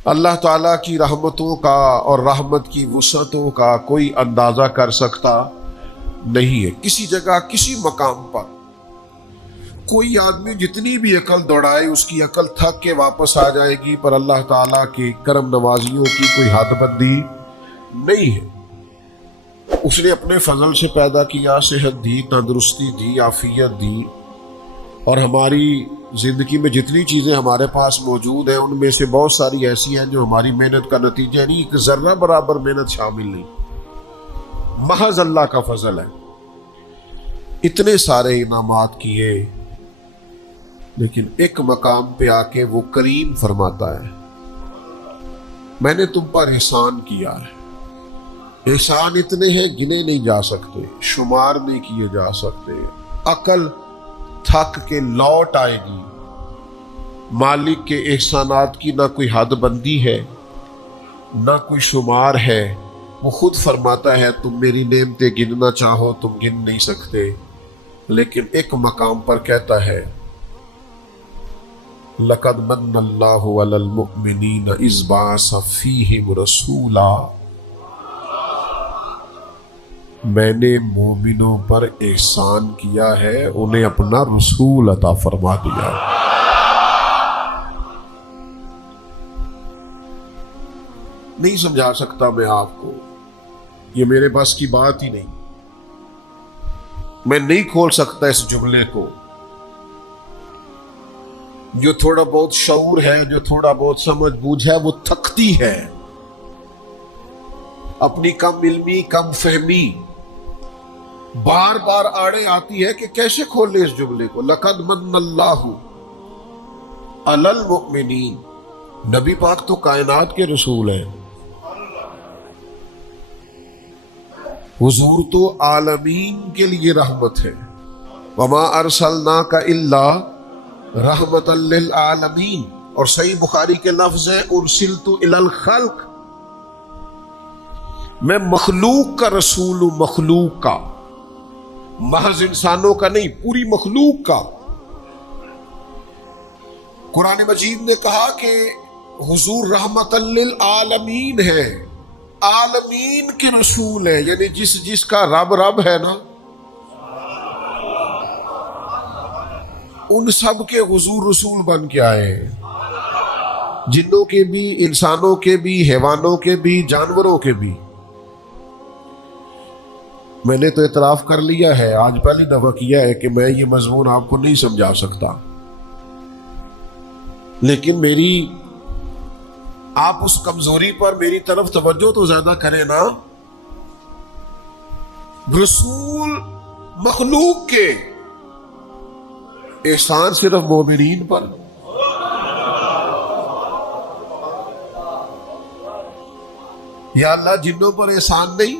अल्लाह ताला की रहमतों का और रहमत की वुसअतों का कोई अंदाजा कर सकता नहीं है। किसी जगह किसी मकाम पर कोई आदमी जितनी भी अकल दौड़ाए उसकी अकल थक के वापस आ जाएगी, पर अल्लाह ताला के करम नवाजियों की कोई हदबंदी नहीं है। उसने अपने फजल से पैदा किया, सेहत दी, तंदुरुस्ती दी, आफियत दी, और हमारी ज़िंदगी में जितनी चीज़ें हमारे पास मौजूद हैं उनमें से बहुत सारी ऐसी हैं जो हमारी मेहनत का नतीजा नहीं, एक ज़र्रा बराबर मेहनत शामिल नहीं, महज अल्लाह का फजल है। इतने सारे इनामात किए, लेकिन एक मकाम पे आके वो करीम फरमाता है, मैंने तुम पर एहसान किया है। एहसान इतने हैं गिने नहीं जा सकते, शुमार नहीं किए जा सकते। अकल थक के लौट आएगी। मालिक के एहसानात की ना कोई हदबंदी है, ना कोई शुमार है। वो खुद फरमाता है, तुम मेरी नेमतें गिनना चाहो तुम गिन नहीं सकते। लेकिन एक मकाम पर कहता है, लक़द मन्नल्लाहु अलल मुअमिनीन इज़ बअस फ़ीहिम रसूला। मैंने मोमिनों पर एहसान किया है, उन्हें अपना रसूल अता फरमा दिया। नहीं समझा सकता मैं आपको, ये मेरे बस की बात ही नहीं। मैं नहीं खोल सकता इस जुमले को। जो थोड़ा बहुत शऊर है, जो थोड़ा बहुत समझ बूझ है, वो थकती है। अपनी कम इल्मी, कम फहमी बार बार आड़े आती है कि कैसे खोले इस जुमले को। लक़द मन्नल्लाहु अलल मुअमिनीन। नबी पाक तो कायनात के रसूल हैं, हुजूर तो आलमीन के लिए रहमत है। वमा अरसलनाका इल्ला रहमतल लिल आलमीन। और सही बुखारी के लफ्ज है, उरसिलतु इलल खल्क। मैं मखलूक का रसूल हूं, मखलूक का, महज इंसानों का नहीं, पूरी मखलूक का। कुरान मजीद ने कहा कि हुजूर रहमतल लिल आलमीन है, आलमीन के रसूल है, यानी जिसका रब रब है ना, उन सब के हुजूर रसूल बन के आए हैं। जिन्नों के भी, इंसानों के भी, हैवानों के भी, जानवरों के भी। मैंने तो इतराफ कर लिया है, आज पहली दफा किया है कि मैं ये मजमून आपको नहीं समझा सकता, लेकिन मेरी आप उस कमजोरी पर मेरी तरफ तवज्जो तो ज्यादा करें ना। रसूल मखलूक के, एहसान सिर्फ मोमिनीन पर। या अल्लाह जिन्नों पर एहसान नहीं,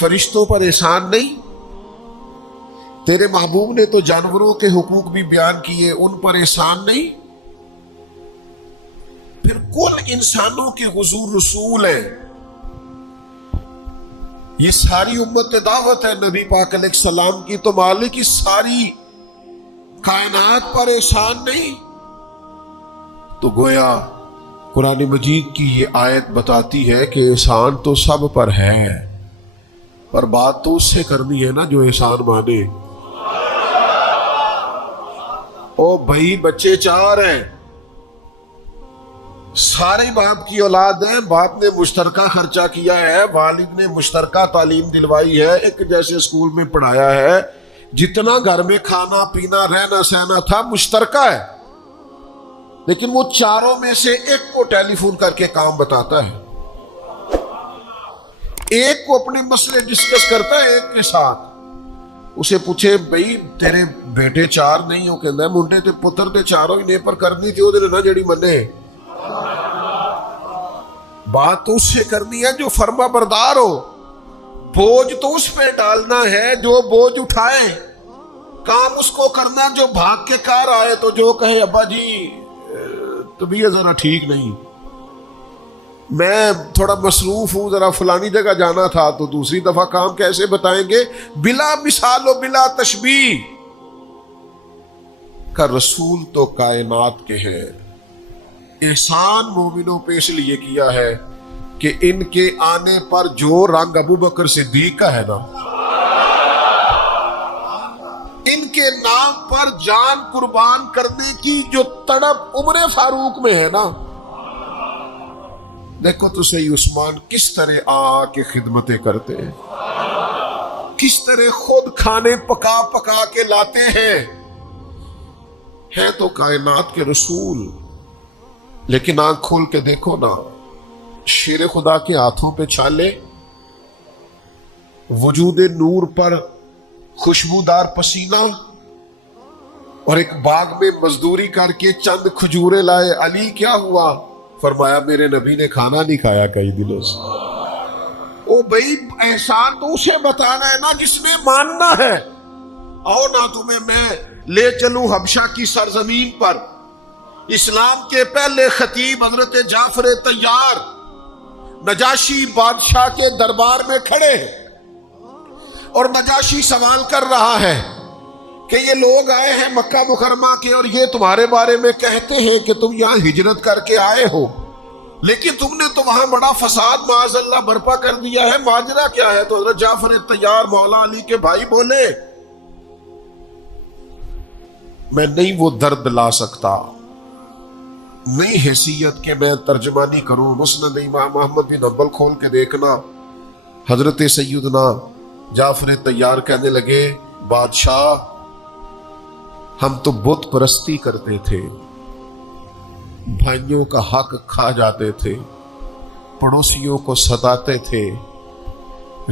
फरिश्तों पर एहसान नहीं। तेरे महबूब ने तो जानवरों के हुकूक भी बयान किए, उन पर एहसान नहीं। फिर कुल इंसानों के हुजूर रसूल है। ये सारी उम्मत दावत है नबी पाक अलैहिस्सलाम की, तो मालिक की सारी कायनात पर एहसान नहीं। तो गोया कुरान मजीद की ये आयत बताती है कि एहसान तो सब पर है, पर बात तो उससे करनी है ना जो एहसान माने। ओ भाई, बच्चे चार हैं, सारे बाप की औलाद हैं, बाप ने मुश्तरका खर्चा किया है, वालिद ने मुश्तरका तालीम दिलवाई है, एक जैसे स्कूल में पढ़ाया है, जितना घर में खाना पीना रहना सहना था मुश्तरका है। लेकिन वो चारों में से एक को टेलीफोन करके काम बताता है, एक को अपने मसले डिस्कस करता है एक के साथ। उसे पूछे, भाई तेरे बेटे चार नहीं हो, कहता है मुंडे ते पुत्र ते चारों ही ने, पर करनी थी उधर ना जड़ी मने। बात तो उससे करनी है जो फर्मा बरदार हो, बोझ तो उस पे डालना है जो बोझ उठाए, काम उसको करना जो भाग के कार आए। तो जो कहे अब्बा जी तबीयत जरा ठीक नहीं, मैं थोड़ा मसरूफ हूं, जरा फलानी जगह जाना था, तो दूसरी दफा काम कैसे बताएंगे? बिला मिसालो बिला तशबीह। का रसूल तो कायनात के हैं। एहसान मोमिनों पे इसलिए किया है कि इनके आने पर जो रंग अबू बकर सिद्दीक का है ना, इनके नाम पर जान कुर्बान करने की जो तड़प उमर फारूक में है ना, देखो तो सही उस्मान किस तरह आके खिदमतें करते हैं, किस तरह खुद खाने पका पका के लाते हैं। है तो कायनात के रसूल, लेकिन आंख खोल के देखो ना, शेर खुदा के हाथों पे छाले, वजूद नूर पर खुशबूदार पसीना, और एक बाग में मजदूरी करके चंद खजूरे लाए। अली क्या हुआ? फरमाया मेरे नबी ने खाना नहीं खाया कई दिनों से। ओ भाई, एहसान तो उसे बताना है ना जिसने मानना है। आओ ना तुम्हें मैं ले चलूं हबशा की सरजमीन पर। इस्लाम के पहले खतीब हजरत जाफर तैयार नजाशी बादशाह के दरबार में खड़े हैं और नजाशी सवाल कर रहा है कि ये लोग आए हैं मक्का मुकरमा के और ये तुम्हारे बारे में कहते हैं कि तुम यहाँ हिजरत करके आए हो, लेकिन तुमने तो वहां बड़ा फसाद माज़अल्लाह बर्पा कर दिया है, माजरा क्या है? तो हज़रत जाफर तैयार मौला अली के भाई बोले, मैं नहीं वो दर्द ला सकता, नहीं हैसियत के मैं तर्जमानी करूं। मुस्नद इमाम अहमद बिन हंबल खोल के देखना, हजरत सैयदना जाफर तैयार कहने लगे, बादशाह हम तो बुत परस्ती करते थे, भाइयों का हक खा जाते थे, पड़ोसियों को सताते थे,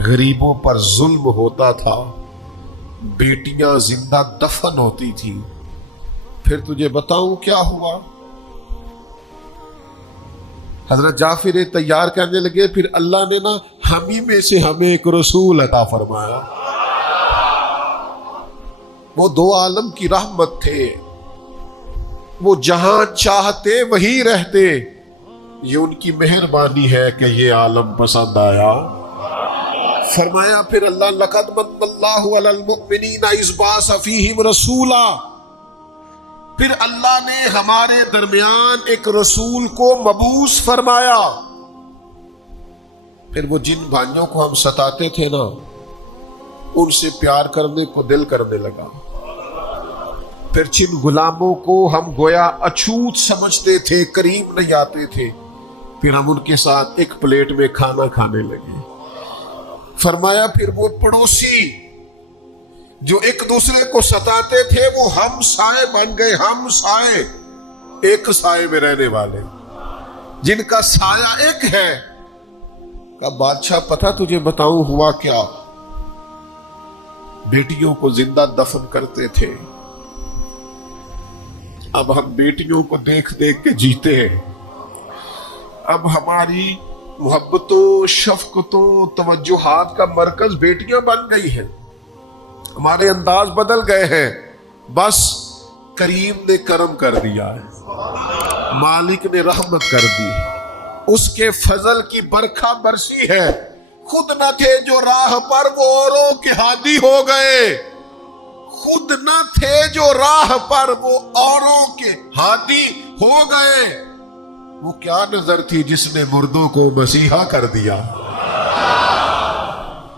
गरीबों पर जुल्म होता था, बेटियां जिंदा दफन होती थी। फिर तुझे बताऊं क्या हुआ? हजरत जाफिर तैयार कहने लगे, फिर अल्लाह ने ना हम ही में से हमें एक रसूल अता फरमाया। वो दो आलम की रहमत थे, वो जहां चाहते वहीं रहते। ये उनकी मेहरबानी है कि ये आलम पसंद आया। फरमाया फिर अल्लाह, लक़द मन्नल्लाहु अलल मुमिनीना इज़ बअस फ़ीहिम रसूला। फिर अल्लाह ने हमारे दरमियान एक रसूल को मबूस फरमाया। फिर वो जिन भाइयों को हम सताते थे ना, उनसे प्यार करने को दिल करने लगा। फिर जिन गुलामों को हम गोया अछूत समझते थे, करीब नहीं आते थे, फिर हम उनके साथ एक प्लेट में खाना खाने लगे। फरमाया फिर वो पड़ोसी जो एक दूसरे को सताते थे, वो हम साए बन गए। हम साए, एक साए में रहने वाले, जिनका साया एक है। का बादशाह पता तुझे बताऊं हुआ क्या? बेटियों को जिंदा दफन करते थे, अब हम बेटियों को देख देख के जीते हैं। अब हमारी मोहब्बतों, शफकतों, तवज्जुहात का मरकज बेटियां बन गई हैं। हमारे अंदाज बदल गए हैं। बस करीम ने करम कर दिया है, मालिक ने रहमत कर दी, उसके फजल की बरखा बरसी है। खुद न थे जो राह पर, वो औरों के हादी हो गए। खुद न थे जो राह पर, वो औरों के हादी हो गए। वो क्या नजर थी जिसने मुर्दों को मसीहा कर दिया?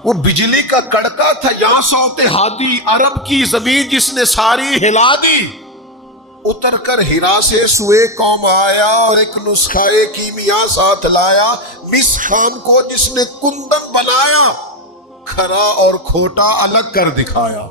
वो बिजली का कड़का था या सौते हादी, अरब की जमीन जिसने सारी हिला दी। उतर कर हिरा से सुए कौम आया और एक नुस्खाए कीमिया साथ लाया। मिस खान को जिसने कुंदन बनाया, खरा और खोटा अलग कर दिखाया।